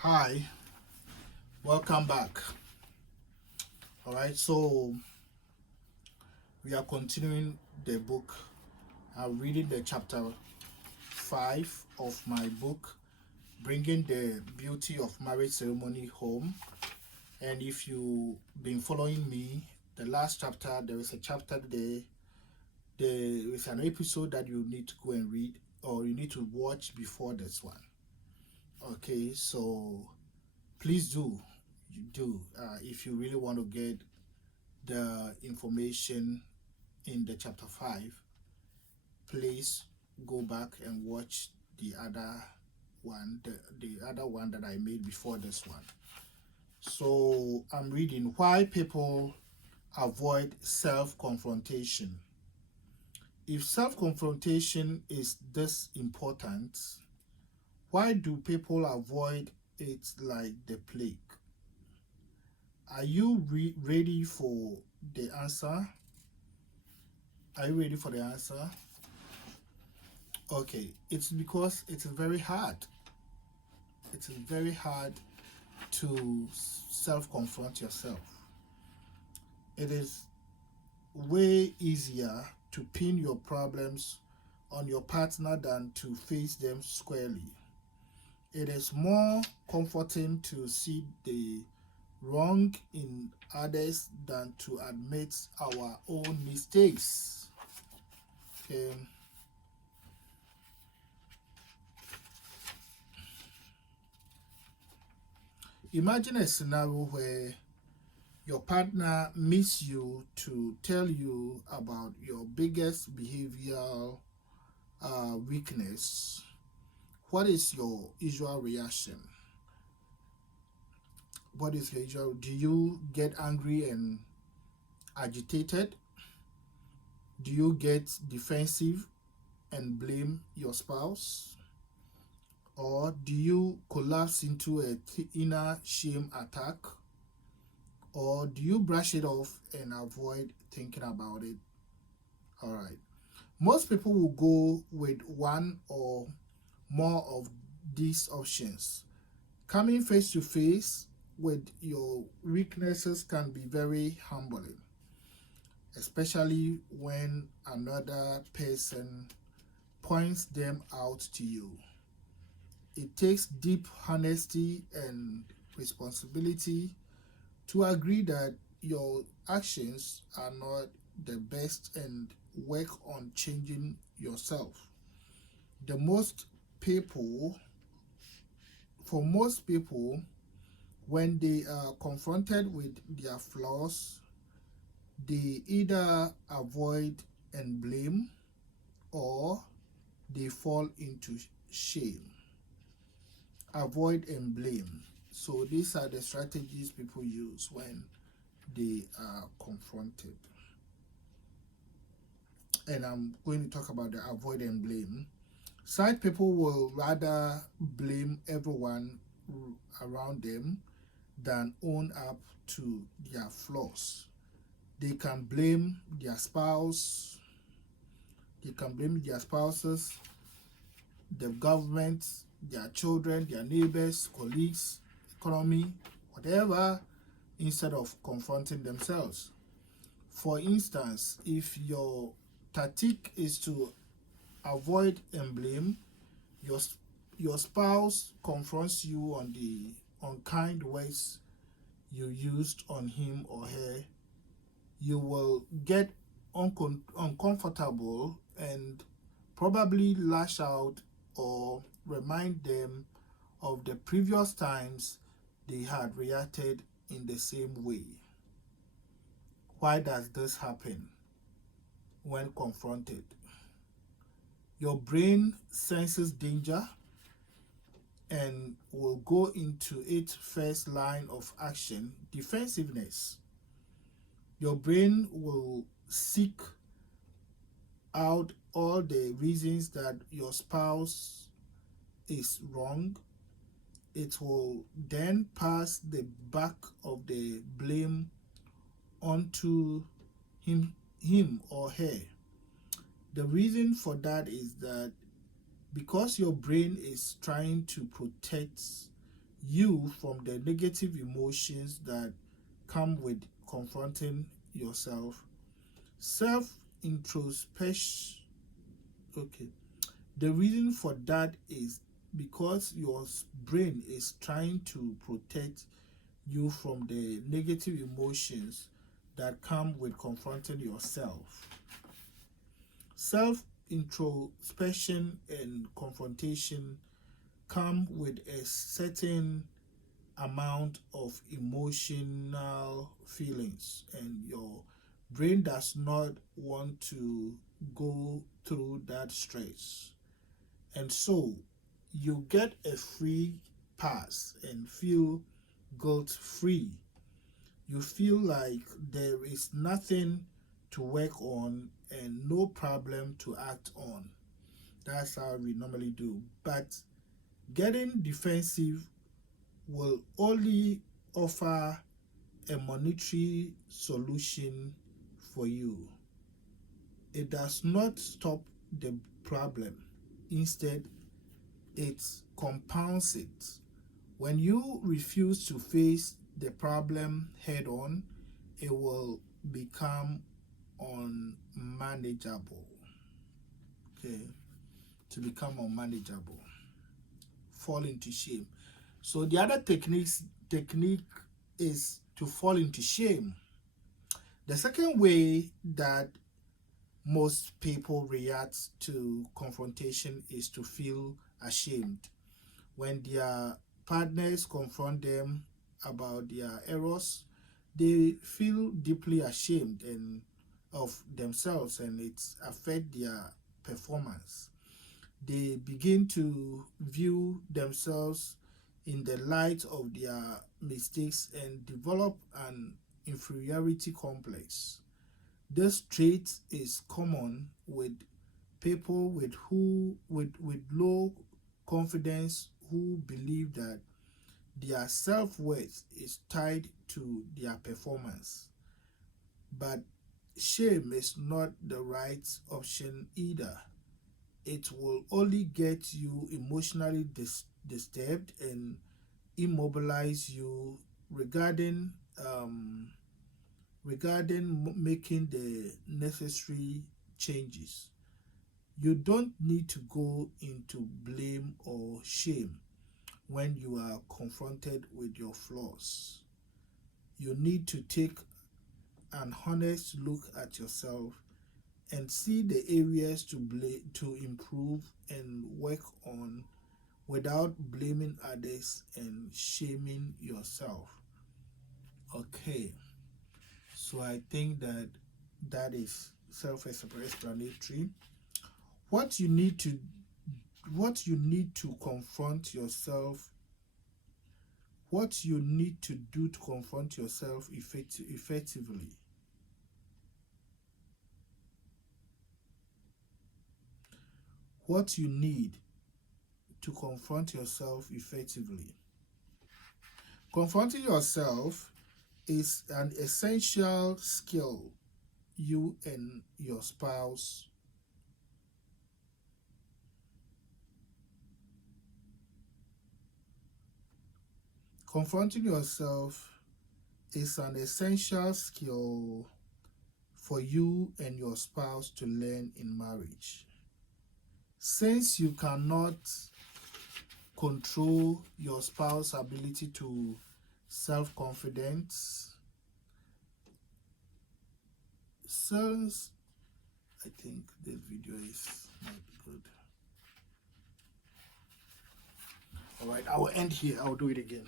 Hi, welcome back. All right, so we are continuing the book. I'm reading the chapter 5 of my book, Bringing the Beauty of Marriage Ceremony Home. And if you've been following me, the last chapter, there is a chapter there. There is an episode that you need to go and read or you need to watch before this one. Okay, so please do if you really want to get the information in the chapter 5, please go back and watch the other one, the other one that I made before this one. So I'm reading why people avoid self-confrontation. If self-confrontation is this important, why do people avoid it like the plague? Are you ready for the answer? Are you ready for the answer? Okay, it's because it's very hard. It is very hard to self-confront yourself. It is way easier to pin your problems on your partner than to face them squarely. It is more comforting to see the wrong in others than to admit our own mistakes. Okay. Imagine a scenario where your partner meets you to tell you about your biggest behavioral weakness. What is your usual reaction? What is your usual? Do you get angry and agitated? Do you get defensive and blame your spouse? Or do you collapse into a inner shame attack? Or do you brush it off and avoid thinking about it? All right. Most people will go with one or more of these options. Coming face to face with your weaknesses can be very humbling, especially when another person points them out to you. It takes deep honesty and responsibility to agree that your actions are not the best and work on changing yourself. For most people, when they are confronted with their flaws, they either avoid and blame or they fall into shame. Avoid and blame. So these are the strategies people use when they are confronted. And I'm going to talk about the avoid and blame. Such people will rather blame everyone around them than own up to their flaws. They can blame their spouse, they can blame their spouses, the government, their children, their neighbors, colleagues, economy, whatever, instead of confronting themselves. For instance, if your tactic is to avoid and blame, your spouse confronts you on the unkind words you used on him or her, you will get uncomfortable and probably lash out or remind them of the previous times they had reacted in the same way. Why does this happen when confronted? Your brain senses danger and will go into its first line of action, defensiveness. Your brain will seek out all the reasons that your spouse is wrong. It will then pass the back of the blame onto him or her. The reason for that is that because your brain is trying to protect you from the negative emotions that come with confronting yourself. Self introspection. Okay. The reason for that is because your brain is trying to protect you from the negative emotions that come with confronting yourself. Self introspection and confrontation come with a certain amount of emotional feelings, and your brain does not want to go through that stress. And so you get a free pass and feel guilt free. You feel like there is nothing to work on and no problem to act on. That's how we normally do. But getting defensive will only offer a monetary solution for you. It does not stop the problem. Instead, it compounds it. When you refuse to face the problem head on, it will become unmanageable. Okay, to become unmanageable, fall into shame. So the other technique is to fall into shame. The second way that most people react to confrontation is to feel ashamed. When their partners confront them about their errors, they feel deeply ashamed and of themselves, and it affects their performance. They begin to view themselves in the light of their mistakes and develop an inferiority complex. This trait is common with people with low confidence, who believe that their self-worth is tied to their performance. But shame is not the right option either. It will only get you emotionally disturbed and immobilize you regarding making the necessary changes. You don't need to go into blame or shame when you are confronted with your flaws. You need to take an honest look at yourself and see the areas to improve and work on without blaming others and shaming yourself. Okay, so I think that is self-explanatory. What you need to confront yourself, what you need to do to confront yourself effectively. What you need to confront yourself effectively. Confronting yourself is an essential skill you and your spouse confronting yourself is an essential skill for you and your spouse to learn in marriage. Since you cannot control your spouse's ability to self-confidence, since I think this video is not good. All right, I will end here. I will do it again.